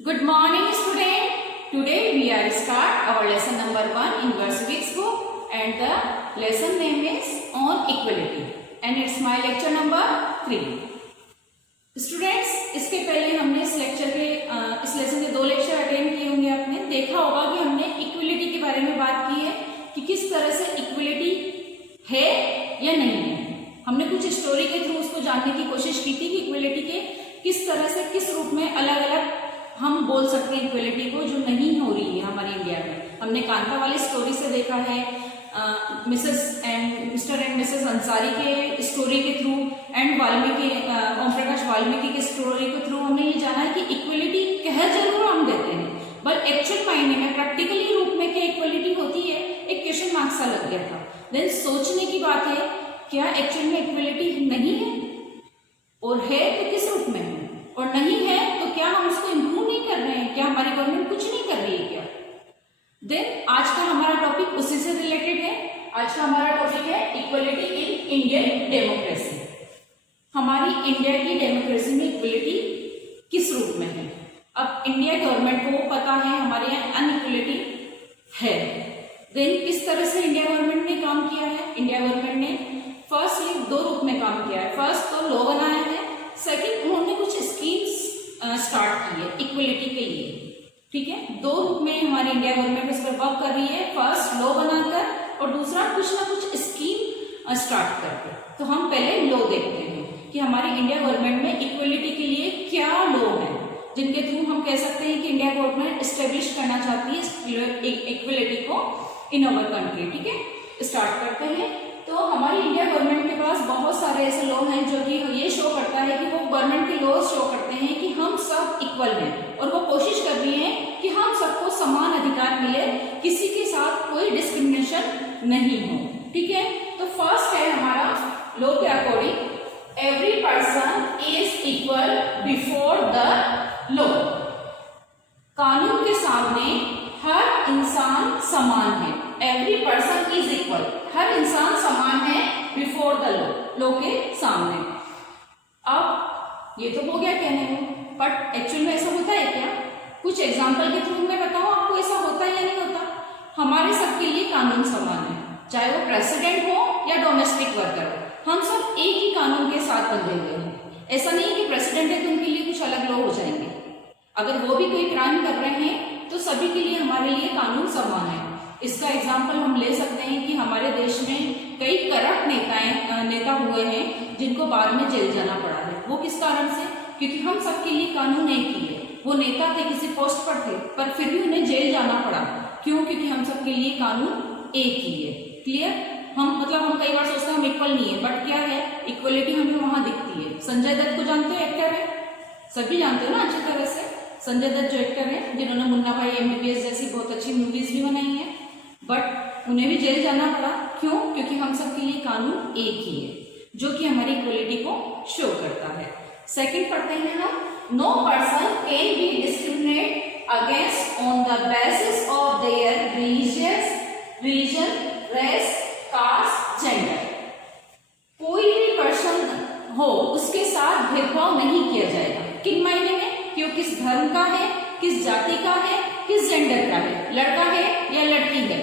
Good morning, student. Today we are start our lesson number 1 in your civics book, and the lesson name is on equality, and it's my lecture number 3. Students, इसके पहले हमने इस lesson के 2 lecture attend किए होंगे। आपने देखा होगा कि हमने इक्वलिटी के बारे में बात की है कि किस तरह से इक्वलिटी है या नहीं है। हमने कुछ स्टोरी के थ्रू उसको जानने की कोशिश की थी कि इक्वलिटी के किस तरह से किस रूप में अलग अलग हम बोल सकते हैं इक्वलिटी को, जो नहीं हो रही है हमारे इंडिया में। हमने कांता वाली स्टोरी से देखा है, मिस्टर एंड मिसेस अंसारी के स्टोरी के थ्रू, एंड वाल्मीकि ओम प्रकाश वाल्मीकि के स्टोरी के थ्रू हमने ये जाना है कि इक्वलिटी कह जरूर हम देते हैं, बट एक्चुअल मायने में प्रैक्टिकली रूप में क्या इक्वलिटी होती है, एक क्वेश्चन मार्क सा लग गया था। देन सोचने की बात है, क्या एक्चुअल में इक्वलिटी नहीं है, और है तो किस रूप में है, और नहीं है तो क्या हम उसको इम्प्रूव नहीं कर रहे हैं, क्या हमारी गवर्नमेंट कुछ नहीं कर रही है क्या। देन आज का हमारा टॉपिक उसी से रिलेटेड है। आज का हमारा टॉपिक है इक्वलिटी इन इंडियन डेमोक्रेसी। हमारी इंडिया की डेमोक्रेसी में इक्वलिटी किस रूप में है। अब इंडिया गवर्नमेंट को पता है हमारे यहाँ अनइक्वलिटी है। देन किस तरह से इंडिया गवर्नमेंट ने काम किया है। इंडिया गवर्नमेंट ने फर्स्टली 2 रूप में काम किया है। फर्स्ट तो लॉ बनाया है, सेकंड उन्होंने कुछ स्कीम्स स्टार्ट की है इक्वलिटी के लिए। ठीक है, 2 रूप में हमारी इंडिया गवर्नमेंट इस पर वर्क कर रही है। फर्स्ट लॉ बनाकर, और दूसरा कुछ ना कुछ स्कीम स्टार्ट करके। तो हम पहले लॉ देखते हैं कि हमारी इंडिया गवर्नमेंट में इक्वलिटी के लिए क्या लॉ है, जिनके थ्रू हम कह सकते हैं कि इंडिया गवर्नमेंट एस्टेब्लिश करना चाहती है इक्वलिटी को इन अवर कंट्री। ठीक है, स्टार्ट करते हैं। तो हमारी इंडिया गवर्नमेंट के पास बहुत सारे ऐसे लॉ हैं जो कि ये शो करता है कि वो गवर्नमेंट के लॉ शो करते हैं कि हम सब इक्वल हैं, और वो कोशिश कर रही है कि हम सबको समान अधिकार मिले, किसी के साथ कोई डिस्क्रिमिनेशन नहीं हो। ठीक है, तो फर्स्ट है हमारा लॉ के according every person is equal before the law. कानून के सामने हर इंसान समान है। एवरी पर्सन इज इक्वल, हर इंसान समान है बिफोर द लॉ के सामने। अब ये तो हो गया कहने में, बट एक्चुअल में ऐसा होता है क्या। कुछ एग्जांपल के थ्रू मैं बताऊं आपको ऐसा होता है या नहीं होता। हमारे सबके लिए कानून समान है, चाहे वो प्रेसिडेंट हो या डोमेस्टिक वर्कर हो, हम सब एक ही कानून के साथ बंधे हुए हैं। ऐसा नहीं कि प्रेसिडेंट है तो उनके लिए कुछ अलग लॉ हो जाएंगे। अगर वो भी कोई क्राइम कर रहे हैं तो सभी के लिए हमारे लिए कानून समान है। इसका एग्जाम्पल हम ले सकते हैं कि हमारे देश में कई करप्ट नेता हुए हैं जिनको बाद में जेल जाना पड़ा है। वो किस कारण से, क्योंकि हम सबके लिए कानून एक ही है। वो नेता थे, किसी पोस्ट पर थे, पर फिर भी उन्हें जेल जाना पड़ा। क्यों? क्योंकि हम सबके लिए कानून एक ही है। क्लियर। हम कई बार सोचते हैं हम इक्वल नहीं है, बट क्या है, इक्वलिटी हमें वहां दिखती है। संजय दत्त को जानते हो, एक्टर है, सभी जानते हो ना अच्छी तरह से। संजय दत्त जो एक्टर है, जिन्होंने मुन्ना भाई MBBS जैसी बहुत अच्छी मूवीज भी बनाई है, बट उन्हें भी जेल जाना पड़ा। क्यों? क्योंकि हम सबके लिए कानून एक ही है, जो कि हमारी इक्वलिटी को शो करता है। सेकंड पढ़ते हैं हम, no person can be discriminate against on the basis of their religion, race, caste, gender. कोई भी पर्सन हो उसके साथ भेदभाव नहीं किया जाएगा। किन मायने में? कि वो किस धर्म का है, किस जाति का है, किस जेंडर का है, लड़का है या लड़की है,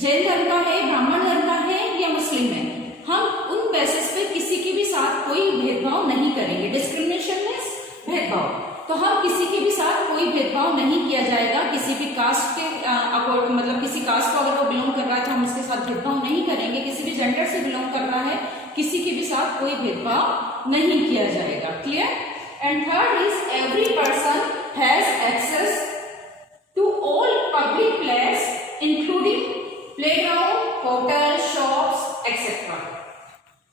जैन धर्म का है, ब्राह्मण धर्म का है या मुस्लिम है। हम उन बेसिस पे किसी के भी साथ कोई भेदभाव नहीं करेंगे। डिस्क्रिमिनेशन मींस भेदभाव। तो हम किसी के भी साथ कोई भेदभाव नहीं किया जाएगा। किसी भी कास्ट के अकॉर्डिंग, किसी कास्ट को अगर वो बिलोंग कर रहा है तो हम उसके साथ भेदभाव नहीं करेंगे। किसी भी जेंडर से बिलोंग कर रहा है, किसी के भी साथ कोई भेदभाव नहीं किया जाएगा। Clear. And third is every person has access to all public place including playground, hotel, shops etcetera.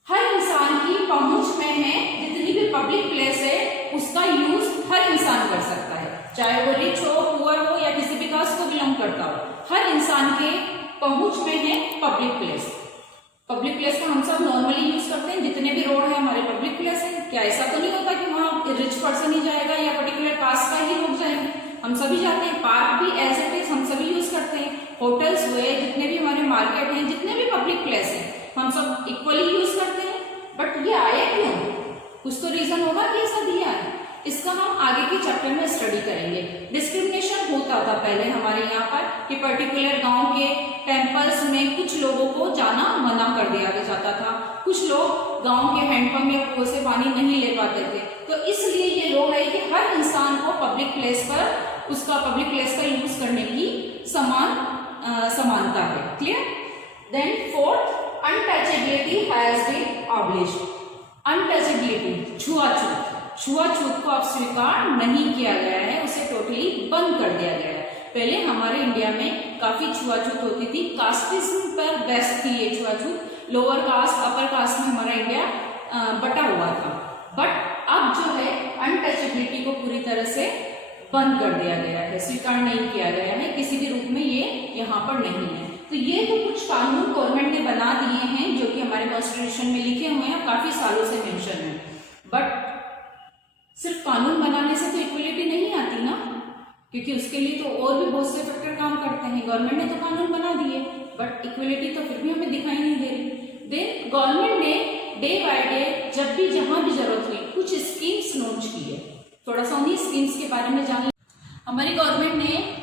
हर इंसान की पहुंच में है, जितनी भी पब्लिक प्लेस है उसका यूज हर इंसान कर सकता है, चाहे वो रिच हो, पुअर हो या किसी भी कास्ट को बिलोंग करता हो। हर इंसान के पहुंच में है पब्लिक प्लेस। पब्लिक प्लेस का हम सब नॉर्मली यूज करते हैं, जितने भी रोड है हमारे पब्लिक प्लेस है। क्या ऐसा तो नहीं होता कि वहाँ रिच पर्सन ही जाएगा या पर्टिकुलर कास्ट का ही लोग जाएंगे। हम सभी जाते हैं। पार्क भी एज इट इज हम सभी यूज करते हैं। होटल्स हुए, जितने भी हमारे मार्केट हैं, जितने भी पब्लिक प्लेस हैं, हम सब इक्वली यूज करते हैं। बट ये आया क्यों? कुछ तो रीजन होगा कि ऐसा दिया है। इसका हम आगे के चैप्टर में स्टडी करेंगे। डिस्क्रिमिनेशन होता था पहले हमारे यहाँ पर कि पर्टिकुलर गांव के टेम्पल्स में कुछ लोगों को जाना मना कर दिया जाता था, कुछ लोग गांव के हैंडपंप या कुएं से पानी नहीं ले पाते थे। तो इसलिए ये लॉ है कि हर इंसान को पब्लिक प्लेस का यूज करने की समानता है। Clear? Then fourth, untouchability has been abolished. Untouchability, छुआछूत को अब स्वीकार नहीं किया गया है, उसे टोटली बंद कर दिया गया है। पहले हमारे इंडिया में काफी छुआछूत होती थी, कास्टिज्म पर बेस्ड थी ये छुआछूत, लोअर कास्ट अपर कास्ट में हमारा इंडिया बटा हुआ था। बट अब जो है अनटचेबिलिटी को पूरी तरह से बंद कर दिया गया है, स्वीकार नहीं किया गया है, किसी भी रूप में ये यहाँ पर नहीं है। तो ये तो कुछ कानून गवर्नमेंट ने बना दिए हैं जो कि हमारे कॉन्स्टिट्यूशन में लिखे हुए हैं, काफी सालों से मेंशन है। बट सिर्फ कानून बनाने से तो इक्वलिटी नहीं आती ना, क्योंकि उसके लिए तो और भी बहुत से फैक्टर काम करते हैं। गवर्नमेंट ने तो कानून बना दिए बट इक्वलिटी तो फिर भी हमें दिखाई नहीं दे रही। देन गवर्नमेंट ने डे बाय डे जब भी जहां भी जरूरत हुई कुछ स्कीम्स लॉन्च की है। थोड़ा सा उन्हीं स्कीम्स के बारे में जान। हमारी गवर्नमेंट ने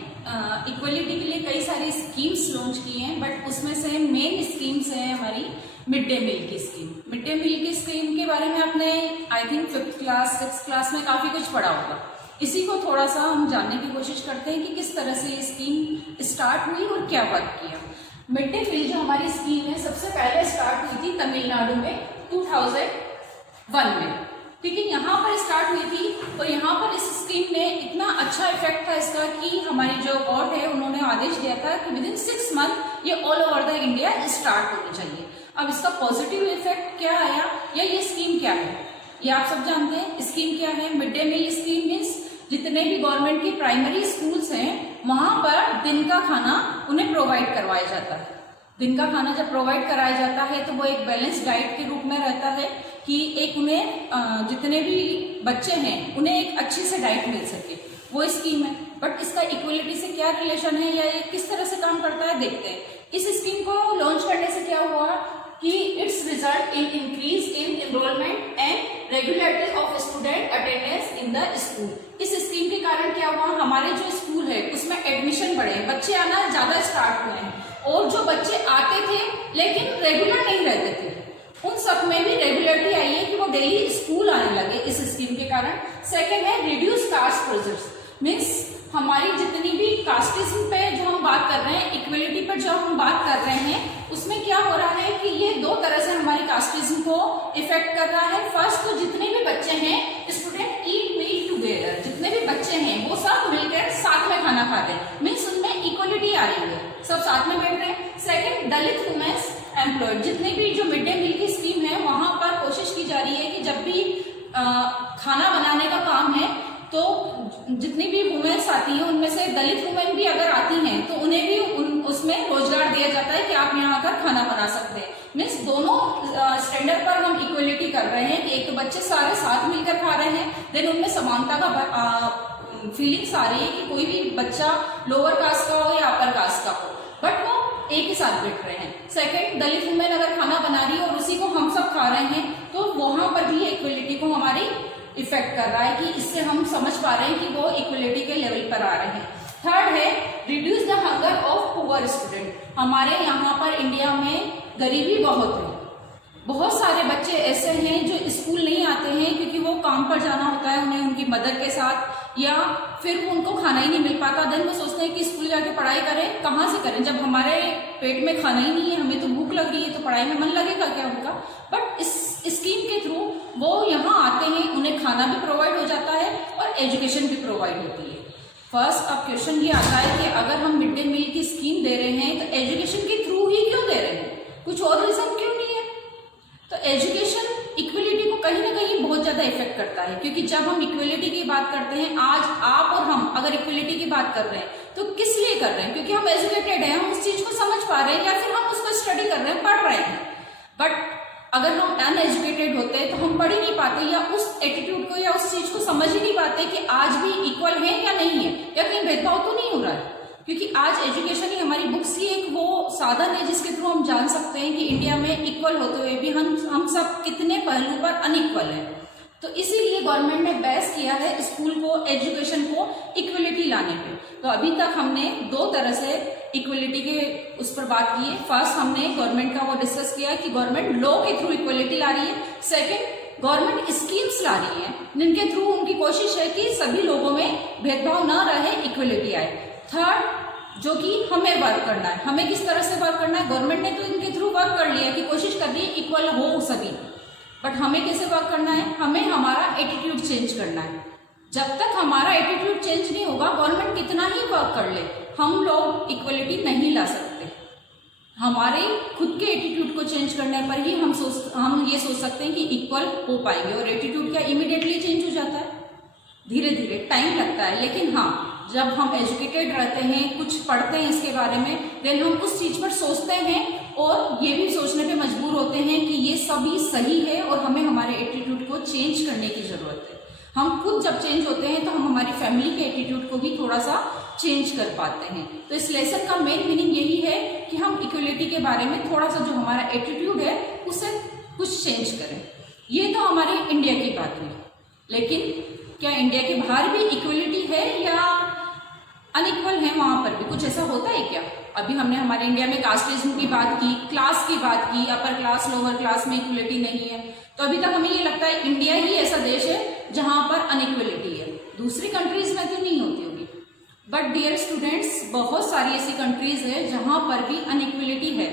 इक्वलिटी के लिए कई सारी स्कीम्स लॉन्च की हैं, बट उसमें से मेन स्कीम्स है हमारी मिड डे मील की स्कीम। मिड डे मील की स्कीम के बारे में आपने I think 5th class 6th class में काफी कुछ पढ़ा होगा। इसी को थोड़ा सा हम जानने की कोशिश करते हैं कि किस तरह से ये स्कीम स्टार्ट हुई और क्या वर्क किया। मिड डे मील जो हमारी स्कीम है सबसे पहले स्टार्ट हुई थी तमिलनाडु में 2001 में, ठीक है, यहाँ पर स्टार्ट हुई थी। और यहाँ पर इस स्कीम ने इतना अच्छा इफेक्ट था इसका कि हमारी जो बोर्ड है उन्होंने आदेश दिया था कि विदिन 6 मंथ ये all over the India start होनी चाहिए। अब इसका पॉजिटिव इफेक्ट क्या आया या ये स्कीम क्या है ये आप सब जानते हैं। स्कीम क्या है? Mid day meal scheme means जितने भी गवर्नमेंट की प्राइमरी स्कूल्स हैं वहां पर दिन का खाना उन्हें प्रोवाइड करवाया जाता है। दिन का खाना जब प्रोवाइड कराया जाता है तो वो एक बैलेंस डाइट के रूप में रहता है कि एक उन्हें जितने भी बच्चे हैं उन्हें एक अच्छी से डाइट मिल सके, वो स्कीम है। बट इसका इक्वलिटी से क्या रिलेशन है या ये किस तरह से काम करता है देखते हैं। इस स्कीम को लॉन्च करने से क्या हुआ कि it's result in increase in enrolment and regularity of student attendance in the school. इस स्कीम के कारण क्या हुआ, हमारे जो स्कूल है उसमें एडमिशन बढ़े, बच्चे आना ज्यादा स्टार्ट हुए हैं, और जो बच्चे आते थे लेकिन रेगुलर नहीं रहते थे उन सब में भी रेगुलरिटी आई है कि वो डेली स्कूल आने लगे इस स्कीम के कारण। सेकेंड है रिड्यूस कास्ट प्रेशर्स, मीन्स हमारी जितनी भी कास्टिज्म पे जो हम बात कर रहे हैं, इक्वलिटी पर जो हम बात कर रहे हैं, उसमें क्या हो रहा है कि ये दो तरह से हमारी कास्टिज्म को इफेक्ट कर रहा है। फर्स्ट तो जितने भी बच्चे हैं स्टूडेंट ईट मील टुगेदर, जितने भी बच्चे हैं वो सब मिलकर साथ में खाना खा रहे हैं, मीन्स उनमें इक्वलिटी आ रही है, सब साथ में बैठ रहे हैं। सेकेंड, दलित वुमेन्स एम्प्लॉयड, जितने भी जो मिड डे मील की स्कीम है वहां पर कोशिश की जा रही है कि जब भी खाना बनाने का काम है तो जितनी भी वुमेन्स आती हैं उनमें से दलित वुमेन भी अगर आती हैं तो उन्हें भी उसमें रोजगार दिया जाता है कि आप यहाँ आकर खाना बना सकते हैं। मीन्स दोनों स्टैंडर्ड पर हम इक्वलिटी कर रहे हैं कि एक तो बच्चे सारे साथ मिलकर खा रहे हैं, देन उनमें समानता का फीलिंग्स आ रही है कि कोई भी बच्चा लोअर कास्ट का हो या अपर कास्ट का हो बट वो एक ही साथ बैठ रहे हैं। सेकंड, दलित वुमेन अगर खाना बना रही है और उसी को हम सब खा रहे हैं तो वहां पर भी इक्वलिटी को हमारी इफेक्ट कर रहा है कि इससे हम समझ पा रहे हैं कि वो इक्वलिटी के लेवल पर आ रहे हैं। थर्ड है reduce the hunger of poor student. हमारे यहाँ पर इंडिया में गरीबी बहुत है, बहुत सारे बच्चे ऐसे हैं जो स्कूल नहीं आते हैं क्योंकि वो काम पर जाना होता है उन्हें उनकी मदर के साथ, या फिर उनको खाना ही नहीं मिल पाता। देन वो सोचते हैं कि स्कूल जाके पढ़ाई करें, कहाँ से करें जब हमारे पेट में खाना ही नहीं है, हमें तो भूख लग रही है तो पढ़ाई में मन लगेगा क्या उनका। बट इस स्कीम के थ्रू वो यहाँ आते हैं, उन्हें खाना भी प्रोवाइड हो जाता है और एजुकेशन भी प्रोवाइड होती है। फर्स्ट अब क्वेश्चन ये आता है कि अगर हम मिड डे मील की स्कीम दे रहे हैं तो एजुकेशन के थ्रू ही क्यों दे रहे हैं, कुछ और रीजन क्यों नहीं है। तो एजुकेशन इक्वलिटी को कहीं ना कहीं बहुत ज्यादा इफेक्ट करता है, क्योंकि जब हम इक्वलिटी की बात करते हैं, आज आप और हम अगर इक्वलिटी की बात कर रहे हैं तो किस लिए कर रहे हैं, क्योंकि हम एजुकेटेड हैं, हम उस चीज को समझ पा रहे हैं या फिर हम उसको स्टडी कर रहे हैं, पढ़ रहे हैं। बट अगर हम अनएजुकेटेड होते तो हम पढ़ ही नहीं पाते या उस एटीट्यूड को या उस चीज को समझ ही नहीं पाते कि आज भी इक्वल है या नहीं है, या कहीं भेदभाव तो नहीं हो रहा है। क्योंकि आज एजुकेशन ही हमारी बुक्स ही एक वो साधन है जिसके थ्रू हम जान सकते हैं कि इंडिया में इक्वल होते हुए भी हम सब कितने पहलू पर अनइक्वल हैं। तो इसीलिए गवर्नमेंट ने बेस किया है स्कूल को, एजुकेशन को इक्वलिटी लाने पे। तो अभी तक हमने दो तरह से इक्वलिटी के उस पर बात की है। फर्स्ट हमने गवर्नमेंट का वो डिस्कस किया कि गवर्नमेंट लॉ के थ्रू इक्वलिटी ला रही है। सेकंड, गवर्नमेंट स्कीम्स ला रही है जिनके थ्रू उनकी कोशिश है कि सभी लोगों में भेदभाव न रहे, इक्वलिटी आए। थर्ड, जो कि हमें वर्क करना है, हमें किस तरह से वर्क करना है। गवर्नमेंट ने तो इनके थ्रू वर्क कर लिया कि कोशिश कर रही है इक्वल हो सभी, बट हमें कैसे वर्क करना है, हमें हमारा एटीट्यूड चेंज करना है। जब तक हमारा एटीट्यूड चेंज नहीं होगा, गवर्नमेंट कितना ही वर्क कर ले, हम लोग इक्वलिटी नहीं ला सकते। हमारे खुद के एटीट्यूड को चेंज करने पर ही हम ये सोच सकते हैं कि इक्वल हो पाएंगे। और एटीट्यूड क्या इमीडिएटली चेंज हो जाता है? धीरे धीरे टाइम लगता है, लेकिन हाँ, जब हम एजुकेटेड रहते हैं, कुछ पढ़ते हैं इसके बारे में, देन हम उस चीज पर सोचते हैं और ये भी सोचने पे मजबूर होते हैं कि ये सभी सही है और हमें हमारे एटीट्यूड को चेंज करने की जरूरत है। हम खुद जब चेंज होते हैं तो हम हमारी फैमिली के एटीट्यूड को भी थोड़ा सा चेंज कर पाते हैं। तो इस लेसन का मेन मीनिंग यही है कि हम इक्वलिटी के बारे में थोड़ा सा जो हमारा एटीट्यूड है उसे कुछ चेंज करें। ये तो हमारी इंडिया की बात हुई, लेकिन क्या इंडिया के बाहर भी इक्वलिटी है या अनइक्वल है? वहां पर भी कुछ ऐसा होता है क्या? अभी हमने हमारे इंडिया में कास्टिज्म की बात की, क्लास की बात की, अपर क्लास लोअर क्लास में इक्वलिटी नहीं है। तो अभी तक हमें ये लगता है इंडिया ही ऐसा देश है जहां पर अनइक्वलिटी है। दूसरी कंट्रीज में तो नहीं होती होगी, बट डियर स्टूडेंट्स, बहुत सारी ऐसी कंट्रीज है जहां पर भी अनइक्वलिटी है।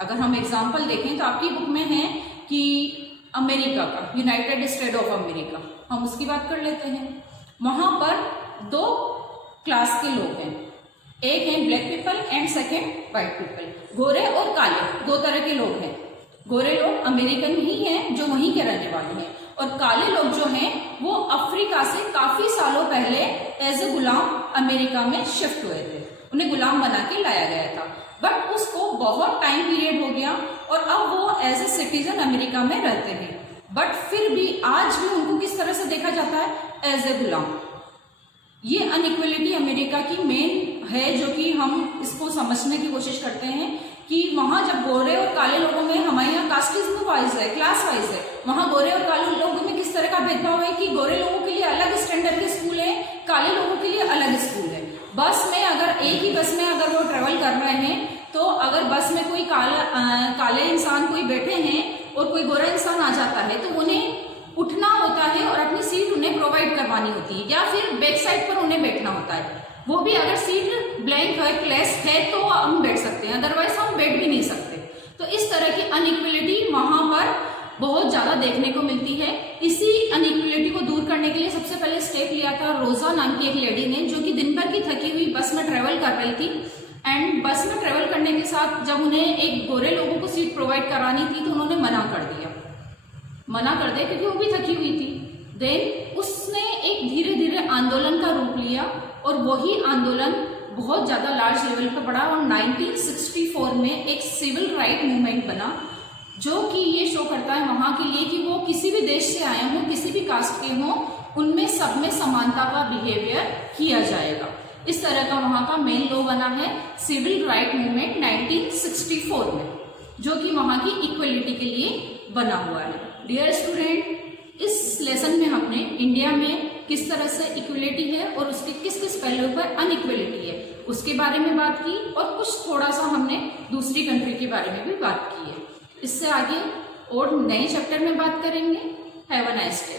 अगर हम एग्जाम्पल देखें तो आपकी बुक में है कि अमेरिका का, यूनाइटेड स्टेट ऑफ अमेरिका, हम उसकी बात कर लेते हैं। वहां पर दो क्लास के लोग हैं, एक है black people and second white people. गोरे और काले दो तरह के लोग हैं। गोरे लोग अमेरिकन ही हैं जो वहीं के रहने वाले हैं, और काले लोग जो हैं वो अफ्रीका से काफी सालों पहले एज ए गुलाम अमेरिका में शिफ्ट हुए थे। उन्हें गुलाम बना के लाया गया था, बट उसको बहुत टाइम पीरियड हो गया और अब वो एज ए सिटीजन अमेरिका में रहते हैं। बट फिर भी आज भी उनको किस तरह से देखा जाता है? एज ए गुलाम। ये अनइक्वलिटी अमेरिका की मेन है, जो कि हम इसको समझने की कोशिश करते हैं कि वहां जब गोरे और काले लोगों में, हमारे यहाँ कास्टिज्म वाइज है, क्लास वाइज है, वहां गोरे और काले लोगों में किस तरह का भेदभाव है कि गोरे लोगों के लिए अलग स्टैंडर्ड के स्कूल है, काले लोगों के लिए अलग स्कूल है। बस में अगर एक ही बस में अगर वो ट्रेवल कर रहे हैं, तो अगर बस में कोई काले इंसान कोई बैठे हैं और कोई गोरा इंसान आ जाता है, तो उन्हें उठना होता है और अपनी सीट उन्हें प्रोवाइड करवानी होती है, या फिर बैक साइड पर उन्हें बैठना होता है। वो भी अगर सीट ब्लैंक है, प्लेस है, तो हम बैठ सकते हैं, अदरवाइज हम बैठ भी नहीं सकते। तो इस तरह की अनइक्वलिटी वहां पर बहुत ज्यादा देखने को मिलती है। इसी अनइक्वलिटी को दूर करने के लिए सबसे पहले स्टेप लिया था रोजा नाम की एक लेडी ने, जो कि दिन भर की थकी हुई बस में ट्रेवल कर रही थी। एंड बस में ट्रेवल करने के साथ जब उन्हें एक गोरे लोगों को सीट प्रोवाइड करानी थी, तो उन्होंने मना कर दिया क्योंकि वो भी थकी हुई थी। देन उसने एक धीरे धीरे आंदोलन का रूप लिया, और वही आंदोलन बहुत ज्यादा लार्ज लेवल पर बढ़ा, और 1964 में एक सिविल राइट मूवमेंट बना, जो कि ये शो करता है वहां के लिए कि वो किसी भी देश से आए हों, किसी भी कास्ट के हों, उनमें सब में समानता का बिहेवियर किया जाएगा। इस तरह का वहां का मेन लॉ बना है सिविल राइट मूवमेंट 1964 में, जो कि वहां की इक्वलिटी के लिए बना हुआ है। डियर स्टूडेंट, इस लेसन में हमने इंडिया में किस तरह से इक्वलिटी है और उसके किस किस पहलुओं पर अनइक्वलिटी है उसके बारे में बात की, और कुछ थोड़ा सा हमने दूसरी कंट्री के बारे में भी बात की है। इससे आगे और नए चैप्टर में बात करेंगे। Have a nice day.